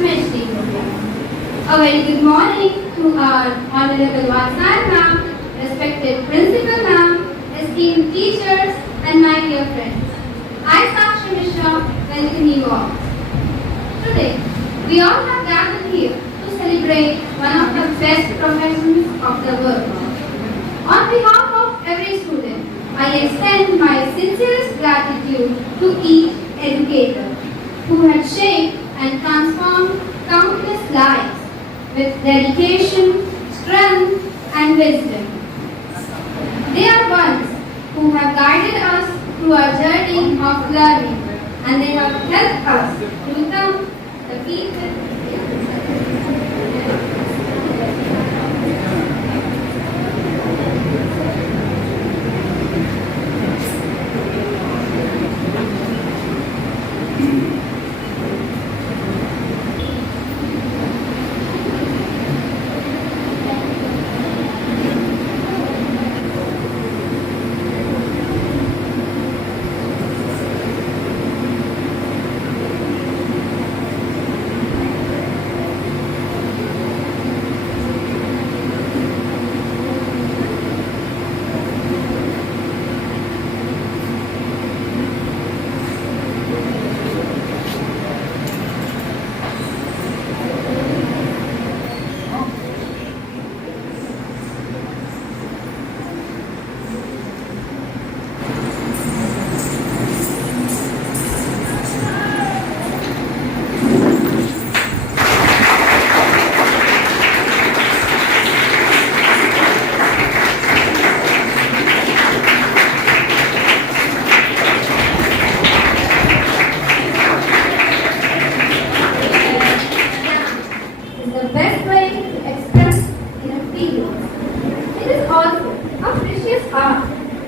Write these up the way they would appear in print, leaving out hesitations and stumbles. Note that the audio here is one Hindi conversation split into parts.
Lakshmi. A very good morning to our Honorable Vasan Ma'am, respected Principal Ma'am, esteemed teachers, and my dear friends. I, Sakshi Mishra, welcome you all. Today, we all have gathered here to celebrate one of the best professions of the world. On behalf of every student, I extend my sincerest gratitude to each educator who had shaped and transformed countless lives with dedication, strength, and wisdom. They are ones who have guided us through our journey of learning, and they have helped us to become the people.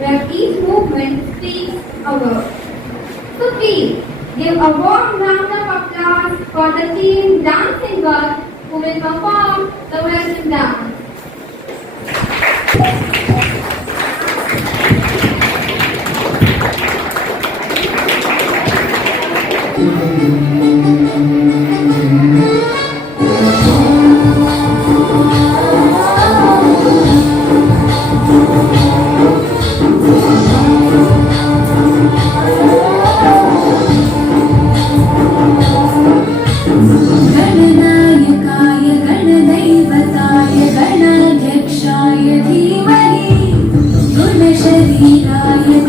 Where each movement speaks a word. So please give a warm round of applause for the team Dancing Girl who will perform the Western dance.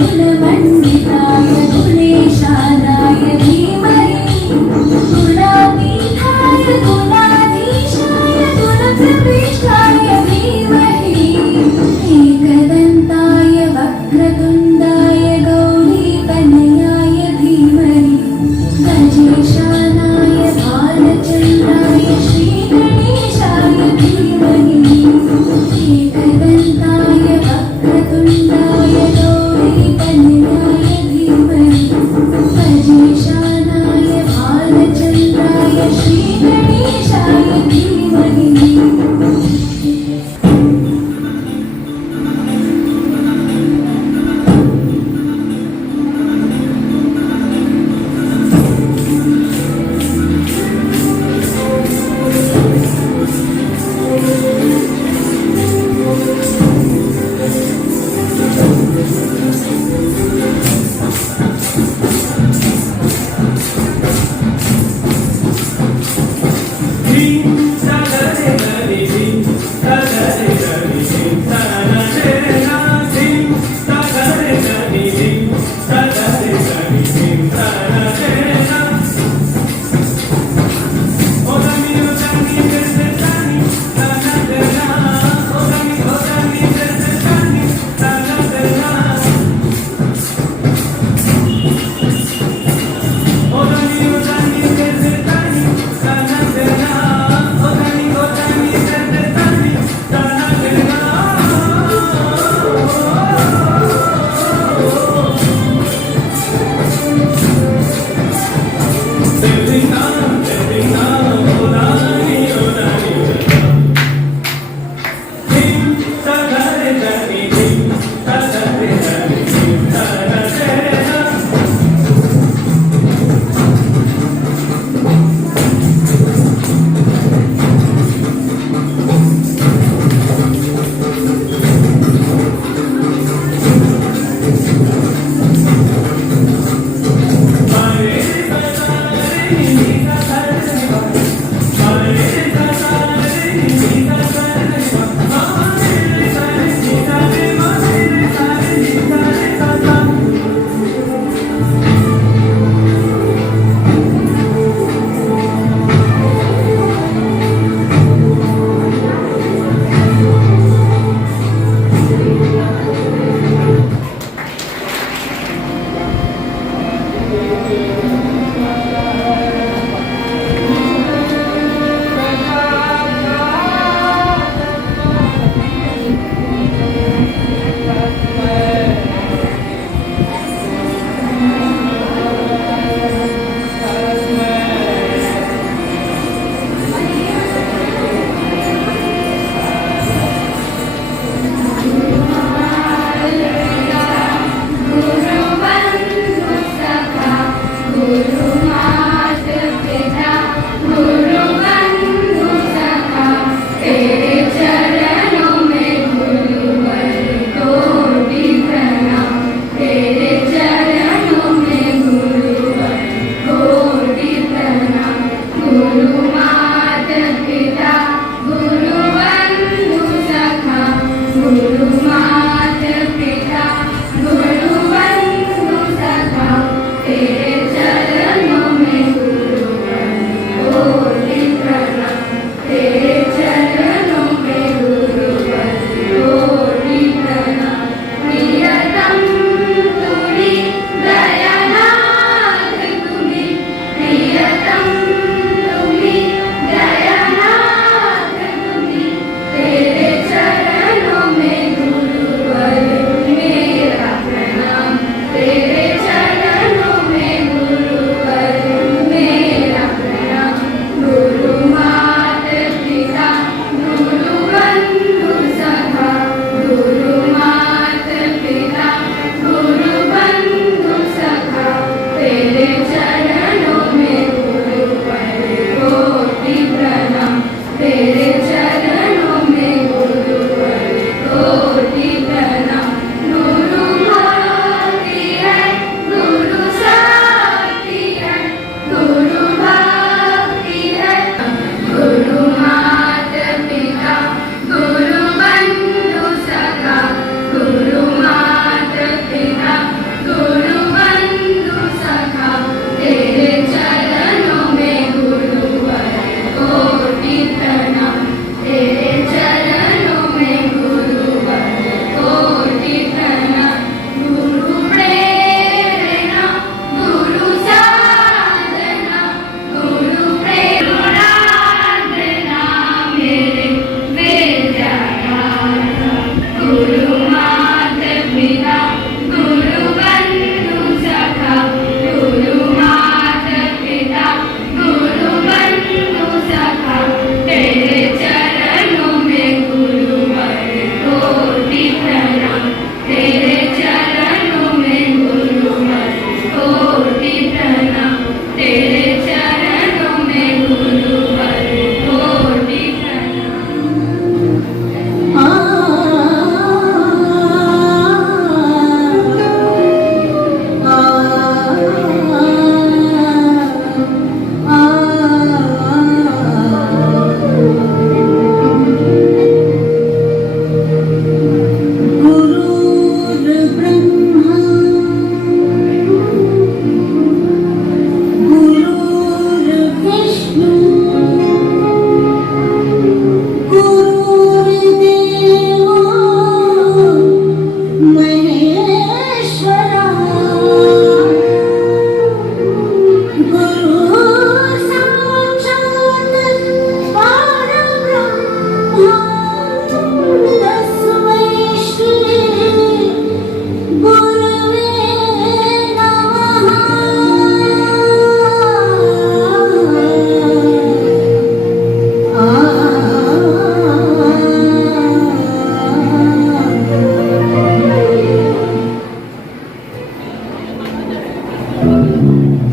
गुणमण्डिताय गुणेशानाय धीमहि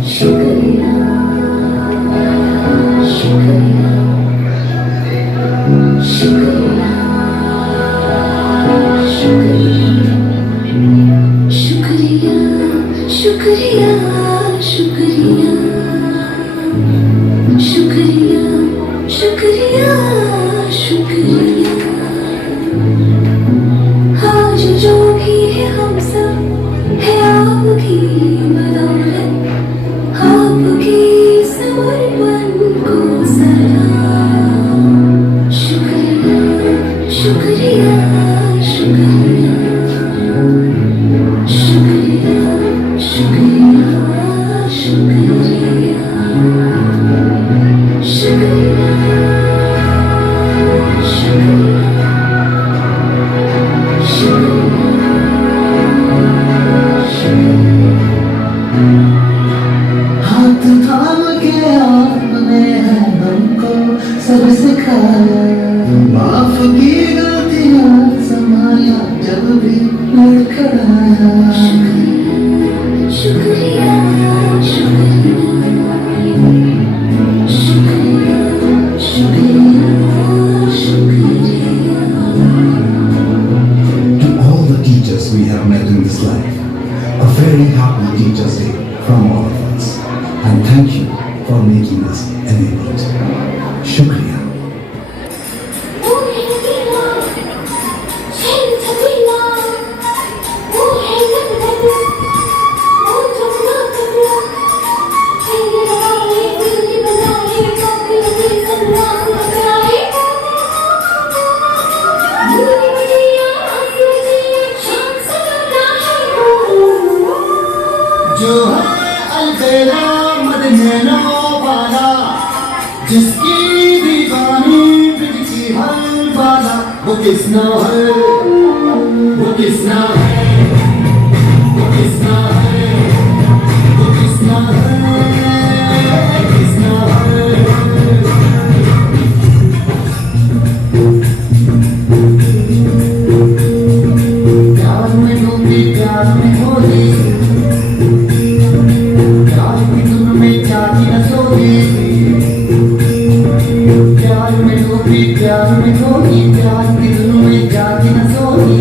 शुक्रिया शुक्रिया शुक्रिया शुक्रिया शुक्रिया शुक्रिया शुक्रिया शुक्रिया शुक्रिया आज जो भी है हम सब है आपकी बदौलत आपकी समर्पण को सलाम शुक्रिया शुक्रिया शुक्रिया शुक्रिया शुक्रिया शुक्रिया शुक्रिया हाथ थाम के आपने है हमको सब सिखाया माफ की गलतियां संभाला जब भी लड़खड़ाया शुक्रिया शुक्रिया शुक्रिया शुक्रिया शुक्रिया To all the teachers we have met in this life, a very happy Teachers Day from all of us. And thank you for making us enabled. Shukriya. जो है अलबेला मदनैनो वाला जिसकी दीवानी बिजकी हर वाला वो किसना है वो किसना है वो किसना है वो किसना है किसना है प्यार में डूबी प्यार में खोली प्यार की धुन में जाती न सोई प्यार में डूबी प्यार में खोई प्यार की धुन में जाती न सोई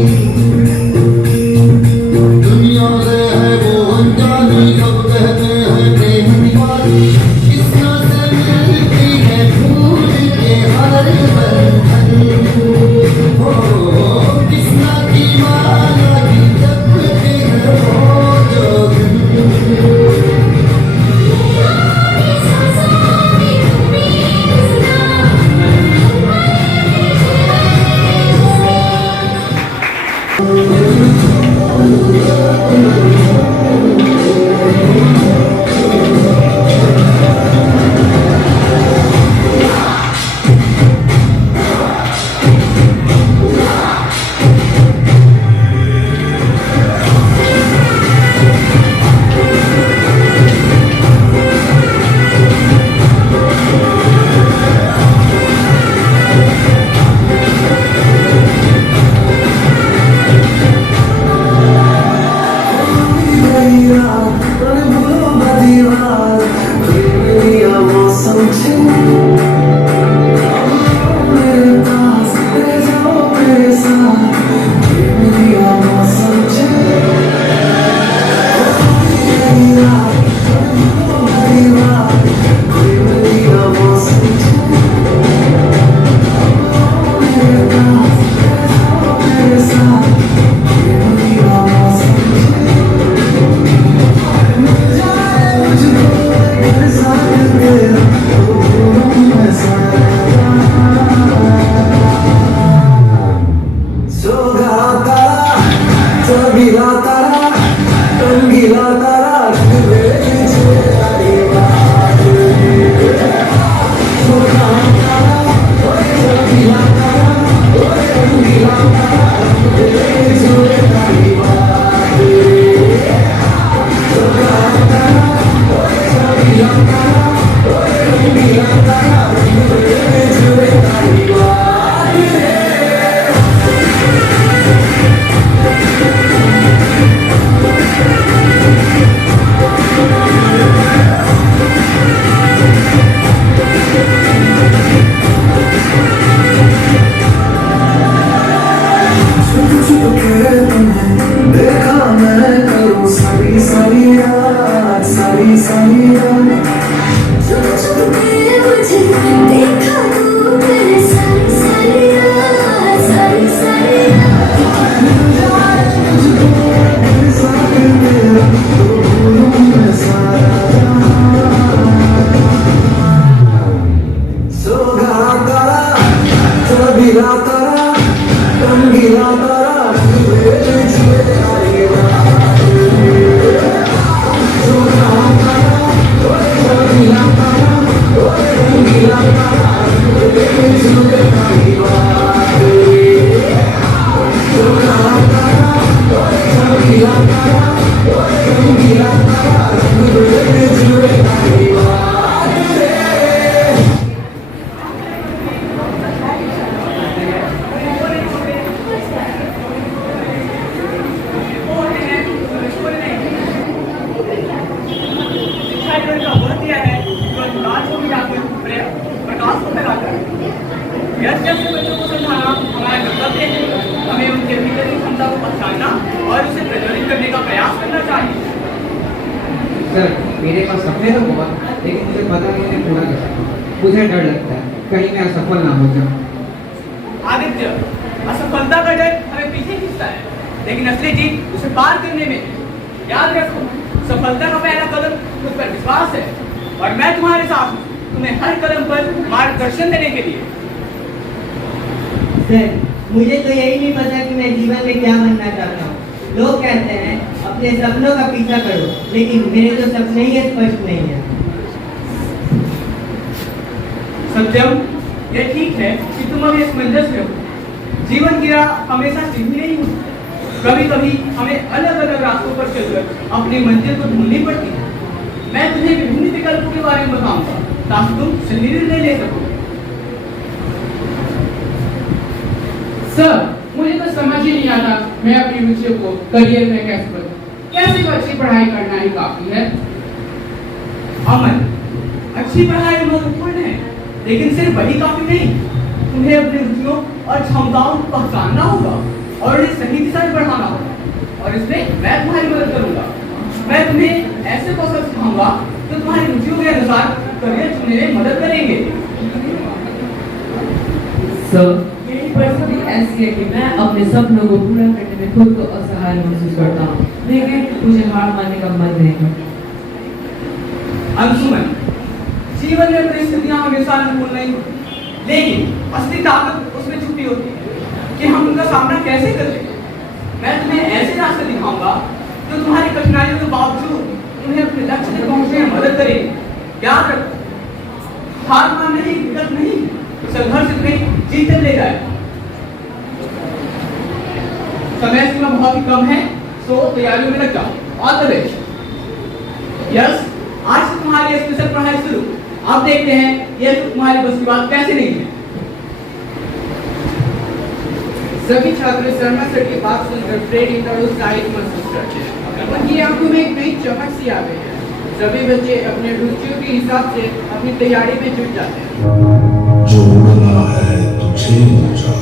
दुनिया से है वो अनजानी सब कहते हैं प्रेम दीवानी किसना से मिलती है भूल के हर बंधन हो किसना की माला की जपते हैं वो जोगन शुक्रिया सारी सारी रात तुमने मुझे देखा तो मैंने सारी सारी रात सारी सारी सोगा तारा तबीला तारा रंगीला तारा तुझे आएगा सोगा तारा तबीला तारा रंगीला तारा तुझे आएगा सोगा तारा तबीला तारा रंगीला तारा तुझे आएगा जैसे बच्चों को समझाना हमारा कर्तव्य है। हमें उनके भीतर की क्षमता को पहचानना और उसे प्रज्वलित करने का प्रयास करना चाहिए। सर मेरे पास सपने तो बहुत, लेकिन मुझे पता नहीं मैं पूरा कर सकता। मुझे डर लगता है कहीं मैं असफल ना हो जाऊं। आदित्य, असफलता का डर हमें पीछे खींचता है, लेकिन असली जीत उसे पार करने में है। याद रखो, सफलता का पहला कदम खुद पर विश्वास है और मैं तुम्हारे साथ हूँ, तुम्हें हर कदम पर मार्गदर्शन देने के लिए। सर मुझे तो यही नहीं पता कि मैं जीवन में क्या बनना चाहता हूँ। लोग कहते हैं अपने सपनों का पीछा करो, लेकिन मेरे तो सपने ही स्पष्ट नहीं है। सत्यम, यह ठीक है कि तुम अभी इस मंजिल में हो। जीवन की राह हमेशा सीधी नहीं होती। कभी कभी हमें अलग अलग रास्तों पर चलकर अपनी मंजिल को ढूंढनी पड़ती है। मैं तुम्हें विभिन्न विकल्पों के बारे में बताऊंगा ताकि तुम सही निर्णय ले सको। सर मुझे तो समझ ही नहीं आता मैं अपनी रुचियों को करियर में कैसे बदलूं। कैसे तो अच्छी पढ़ाई करना ही काफी है। अमन, अच्छी पढ़ाई महत्वपूर्ण है, लेकिन सिर्फ वही काफी नहीं। तुम्हें अपनी रुचियों और क्षमताओं को पहचानना होगा और उन्हें सही दिशा में बढ़ाना होगा, और इसमें मैं तुम्हारी मदद करूंगा। मैं तुम्हें ऐसे कौशल सिखाऊंगा जो तुम्हारी रुचियों के अनुसार करियर चुनने में मदद करेंगे। सर मेरी परिस्थिति ऐसी है कि मैं अपने सपनों को पूरा करने में खुद को असहाय महसूस करता हूँ, लेकिन मुझे हार मानने का मन नहीं है। अंशुमन, जीवन में परिस्थितियां हमेशा अनुकूल नहीं होती, लेकिन असली ताकत उसमें छुपी होती है कि हम उनका सामना कैसे करें। मैं तुम्हें ऐसे रास्ते दिखाऊंगा जो तुम्हारी कठिनाइयों के बावजूद तुम्हें अपने लक्ष्य तक पहुंचने में मदद करेंगे। याद रखो, हार मानना ही विकल्प नहीं, संघर्ष तुम्हें जीत ले जाए। समय सीमा बहुत ही कम है, तो तैयारियों में लग जाओ। All the best. यस, आज से तुम्हारी स्पेशल पढ़ाई शुरू। अब देखते हैं ये तो तुम्हारी बस की बात कैसे नहीं है। सभी छात्र शर्मा सर की बात सुनकर प्रेरित और उत्साहित महसूस करते हैं। उनकी आंखों में एक नई चमक सी आ गई है। सभी बच्चे अपने रुचियों के हिसाब से अपनी तैयारी में जुट जाते हैं। जो उड़ना है तुझे ऊंचा,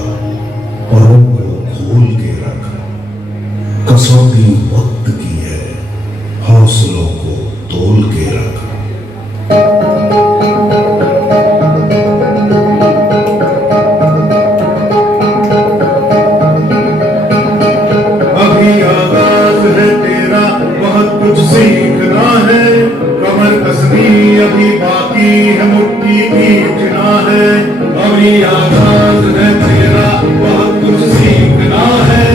परों को खोल के रख। कसौटी वक्त की है, हौसलों को तोल के रख। अभी आगाज है तेरा, बहुत कुछ सीखना है। कमर कसनी अभी बाकी है, मुट्ठी खींचना है। अभी आगाज है तेरा, बहुत कुछ सीखना है।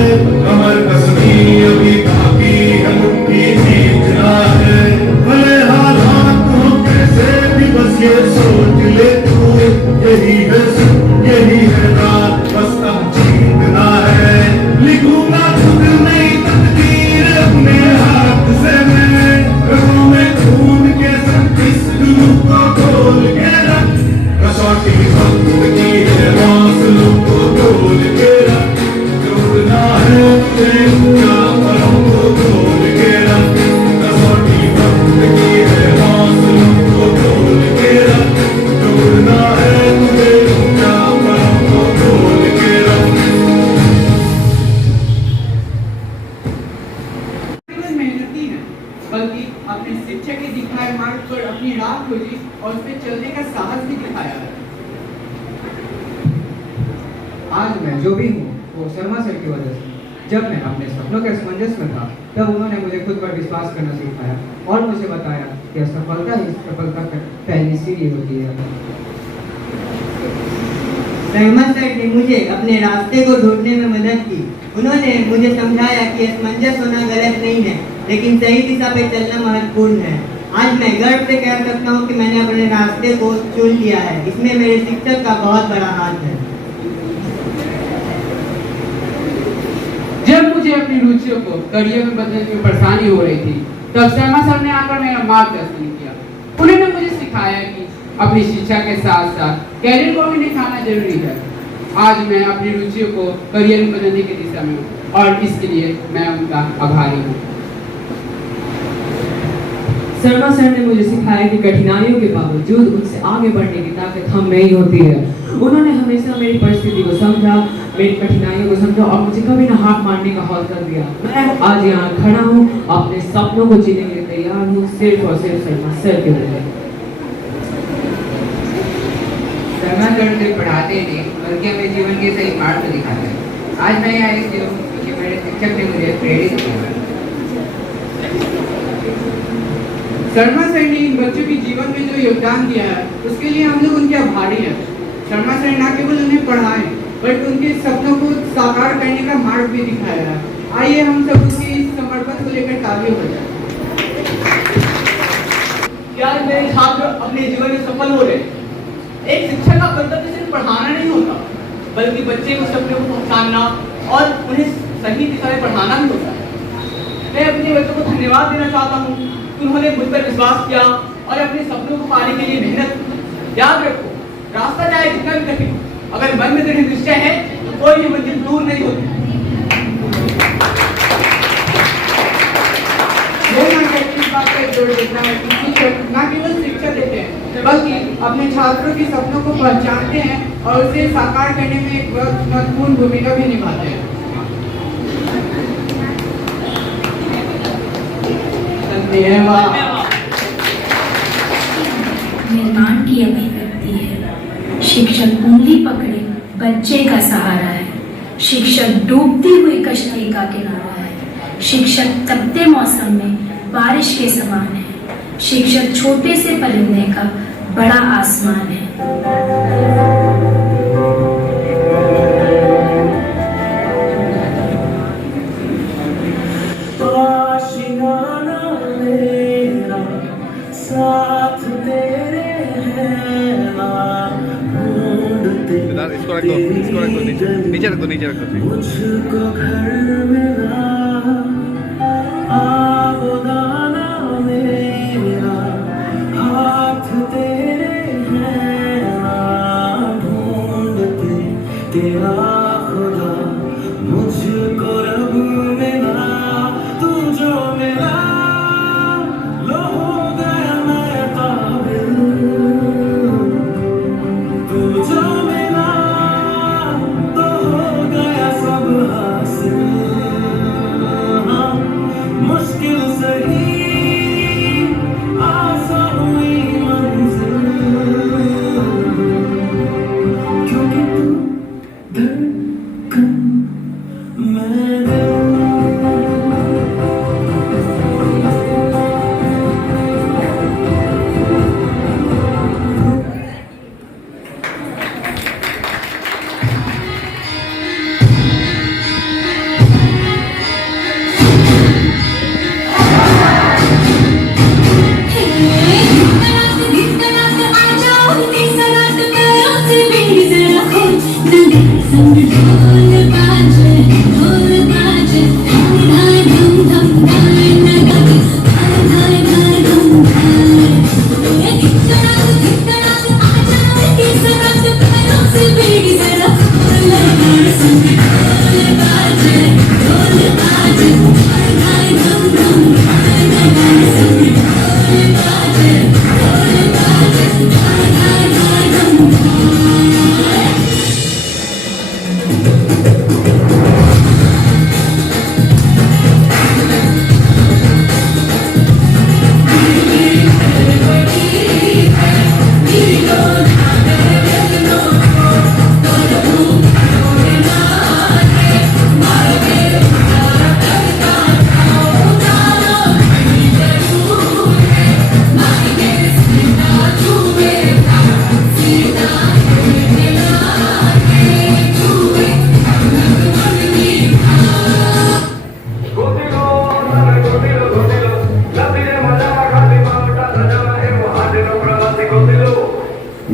कमर कसनी अभी बाकी है, मुट्ठी खींचना है। भले हालात हो कैसे भी, बस ये सोच ले तू, यही है सुख, यही है रात, बस अब जीतना है। लिखूंगा खुद नई तकदीर अपने हाथ से मैं, रगों में खून के संग इस दिल को खोल के रख। कसौटी वक्त की है। शिक्षा के दिखाए मार्ग पर अपनी राह खोजी और उस पर चलने का साहस भी दिखाया है। आज मैं जो भी हूँ वो शर्मा सर की वजह से। जब मैं अपने सपनों के असमंजस में था तब उन्होंने मुझे खुद पर विश्वास करना सिखाया और मुझे बताया कि असफलता ही सफलता की पहली सीढ़ी होती है। शर्मा सर ने मुझे अपने रास्ते को ढूंढने में मदद की। उन्होंने मुझे समझाया कि असमंजस होना गलत नहीं है, लेकिन सही दिशा पे चलना महत्वपूर्ण है। आज मैं गर्व से कह सकता हूँ कि मैंने अपने रास्ते को चुन लिया है। इसमें मेरे शिक्षक का बहुत बड़ा हाथ है। जब मुझे अपनी रुचियों को करियर में बदलने में परेशानी हो रही थी तब शर्मा सर ने आकर मेरा मार्गदर्शन किया। उन्होंने मुझे सिखाया कि अपनी शिक्षा के साथ साथ कैरियर को भी निखारना जरूरी है। आज मैं अपनी रुचियों को करियर में बदलने की दिशा में हूँ और इसके लिए मैं उनका आभारी हूँ। शर्मा सर ने मुझे सिखाया कि कठिनाइयों के बावजूद उनसे आगे बढ़ने की ताकत हम नहीं होती है। उन्होंने हमेशा मेरी परिस्थिति को समझा, मेरी कठिनाइयों को समझा और मुझे कभी ना हार मानने का हौसला दिया। मैं आज यहाँ खड़ा हूँ, अपने सपनों को जीने के लिए तैयार हूँ, सिर्फ और सिर्फ शर्मा सर के वजह। शर्मा सर सिर्फ पढ़ाते नहीं बल्कि हमें जीवन के सही मार्ग दिखाते हैं। आज मैं यहाँ इसलिए हूँ क्योंकि मेरे शिक्षक ने मुझे प्रेरित किया। शर्मा सर ने इन बच्चों के जीवन में जो योगदान दिया है उसके लिए हम लोग उनके आभारी हैं। शर्मा सर न केवल उन्हें पढ़ाएं बल्कि उनके सपनों को साकार करने का मार्ग भी दिखाया है। आइए हम सब उनके इस समर्पण को लेकर तालियां बजाएं। क्या मेरे छात्र अपने जीवन में सफल हो रहे हैं? एक शिक्षक का कर्तव्य सिर्फ पढ़ाना नहीं होता, बल्कि बच्चे को सपने को पहचानना और उन्हें सही दिशा में पढ़ाना भी होता है। मैं अपने बच्चों को धन्यवाद देना चाहता हूँ कि उन्होंने मुझ पर विश्वास किया और अपने सपनों को पाने के लिए मेहनत की। याद रखो, रास्ता चाहे कितना भी कठिन हो, अगर मन में दृढ़ निश्चय है तो कोई भी मंजिल दूर नहीं होती। बात पर जोर देना है कि शिक्षक न केवल शिक्षा देते हैं बल्कि अपने छात्रों के सपनों को पहचानते हैं और उसे साकार करने में एक महत्वपूर्ण भूमिका भी निभाते हैं। निर्माण की अभिव्यक्ति है। शिक्षक उंगली पकड़े बच्चे का सहारा है। शिक्षक डूबती हुई कश्ती का किनारा है। शिक्षक तपते मौसम में बारिश के समान है। शिक्षक छोटे से परिंदे का बड़ा आसमान है। साथ तेरे है ना ढूंढते इसको रख दो नीचे रख दो मुझको घर मिला आबोदाना मेरा हाथ तेरे है ना ढूंढते तेरा खुदा मुझको रब मिला तू जो मिला लो हो गया मैं काबिल तू जो मिला तो हो गया सब हासिल हाँ, मुश्किल सही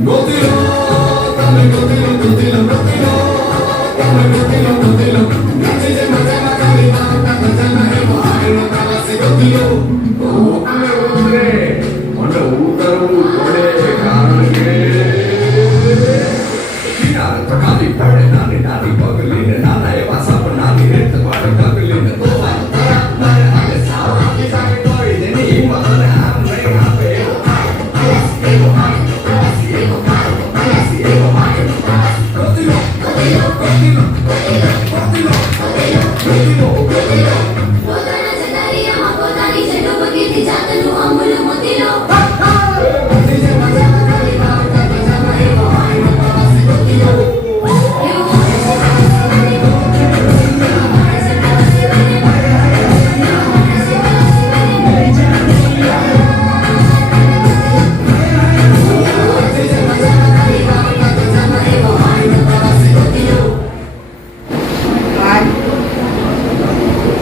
Gotilo, dame gotilo, gotilo, gotilo, dame gotilo, gotilo. Gachi je maja magari na jana hai bahai na kala se gotilo. Ore, onda utaru ore karan ke. Kina takali pade nani nani pagli ne nana e vasa nani ret kwada pagli ne to va tara na age sawa age sa koi ne ni padana ham ne ha pe.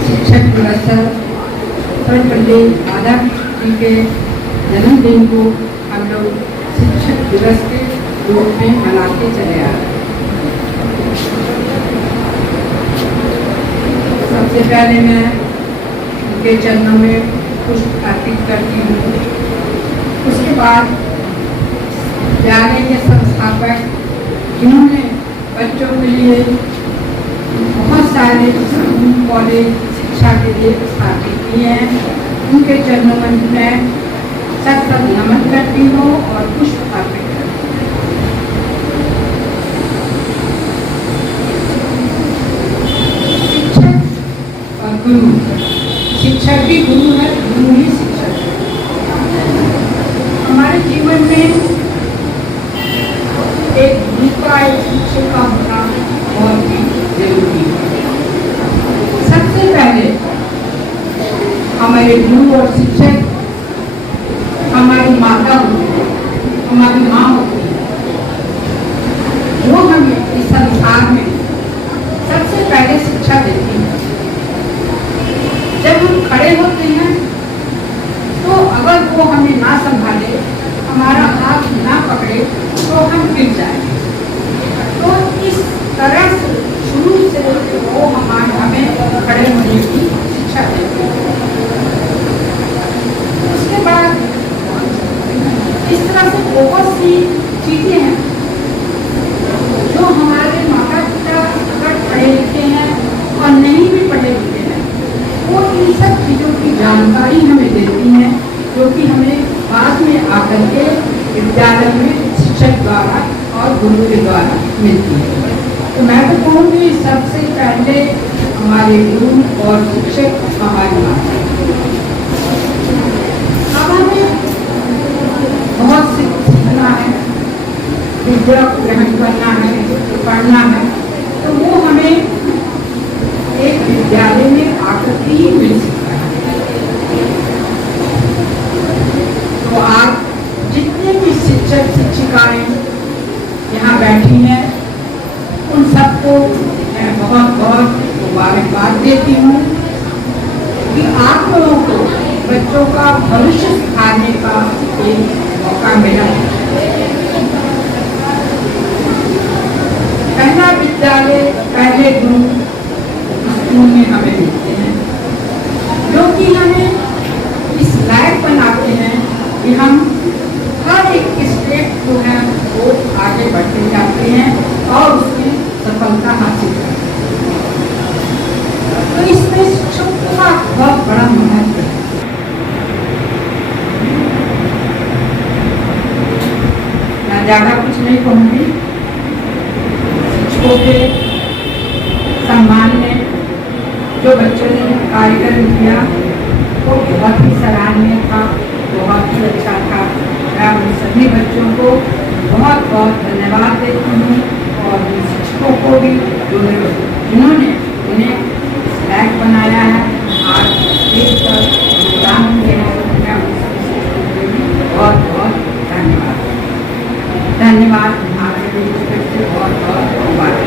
शिक्षक दिवस पर पंडित माधव जी के जन्मदिन को हम लोग शिक्षक दिवस के रूप में मनाते चले आ रहे हैं। सबसे पहले मैं उनके चरणों में पुष्प अर्पित करती हूँ। उसके बाद विद्यालय के संस्थापक जिन्होंने बच्चों के लिए बहुत सारे स्कूल कॉलेज शिक्षा के लिए स्थापित किए हैं, उनके चरणों में मैं सत नमन करती हूँ और पुष्प अर्पित करती हूँ। शिक्षक और गुरु, शिक्षक भी गुरु है, गुरु ही शिक्षक है। हमारे जीवन में एक गुरु का एक शिक्षक का होना बहुत ही जरूरी है। सबसे पहले हमारे गुरु और शिक्षक हमारी माता होती है, हमारी माँ होती है, वो हमें इस संसार में सबसे पहले शिक्षा देती है। जब हम खड़े होते हैं तो अगर वो हमें ना संभाले, हमारा हाथ ना पकड़े तो हम गिर जाएंगे। तो इस तरह से शुरू से वो हमें खड़े होने की शिक्षा देती है। उसके बाद इस तरह से बहुत सी चीजें हैं जो हमारे माता पिता अगर पढ़े लिखे हैं और नहीं भी पढ़े लिखे हैं, वो इन सब चीजों की जानकारी हमें देती हैं, जो कि हमें बाद में आकर के विद्यालय में शिक्षक द्वारा और गुरु के द्वारा मिलती है। तो मैं तो कहूँगी सबसे पहले हमारे गुरु और शिक्षक हमारी माता। अब हमें बहुत सीखना है, विद्या ग्रहण करना है, पढ़ना है, तो वो हमें एक विद्यालय में आकर के ही मिल सकता है। तो आज जितने भी शिक्षक शिक्षिकाएं यहाँ बैठी हैं, उन सबको मैं बहुत बहुत मुबारकबाद देती हूँ कि आप लोगों को बच्चों का भविष्य सिखाने का एक मौका मिला। पहला विद्यालय, पहले गुरु स्कूल में हमें मिलते हैं, जो कि हमें इस लायक बनाते हैं कि हम हर एक स्टेप जो है वो आगे बढ़ते जाते हैं और उसमें सफलता हासिल करते हैं। तो इसमें शिक्षक का बहुत बड़ा महत्व है। मैं ज्यादा कुछ नहीं कहूँगी। शिक्षकों के सम्मान में जो बच्चों ने कार्यक्रम किया वो बहुत ही सराहनीय था, बहुत ही अच्छा था। मैं उन सभी बच्चों को बहुत बहुत धन्यवाद देती हूँ और उन शिक्षकों को भी जिन्होंने उन्हें लायक बनाया है, आज स्टेज पर प्रोग्राम किया है। मैं उन सभी शिक्षकों को बहुत बहुत धन्यवाद। धन्यवाद। आगे भी बहुत बहुत मुबारक।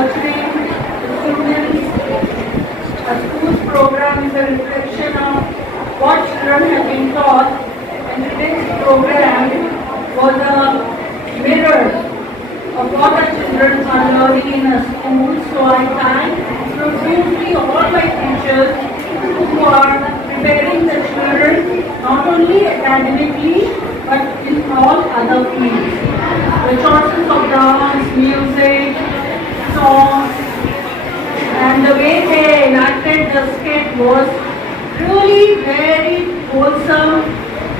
nurturing the students. A school's program is a reflection of what children have been taught, and today's program was a mirror of what our children are learning in a school. So I thank profusely all my teachers who are preparing the children not only academically but in all other fields. The choices of dance, music, songs, and the way they enacted the skit was really very wholesome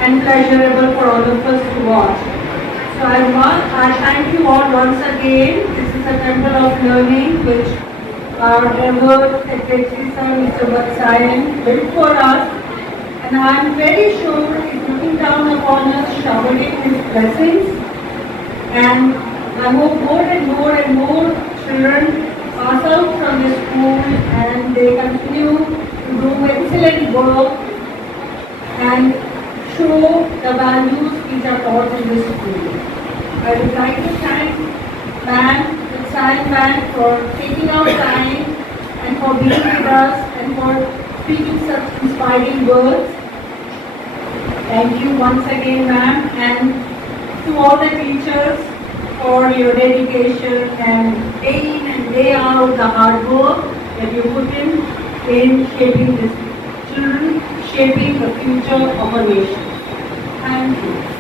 and pleasurable for all of us to watch. So I thank you all once again. This is a temple of learning which our revered Secretary Sir Mr. Vatsayan built for us. And I am very sure he's looking down upon us, showering his blessings. And I hope more and more and more children pass out from this school and they continue to do excellent work and show the values which are taught in this school. I would like to thank the Science Band for taking out time and for being with us and for speaking such inspiring words. Thank you once again, ma'am, and to all the teachers for your dedication and day in and day out the hard work that you put in shaping this children, shaping the future of our nation. Thank you.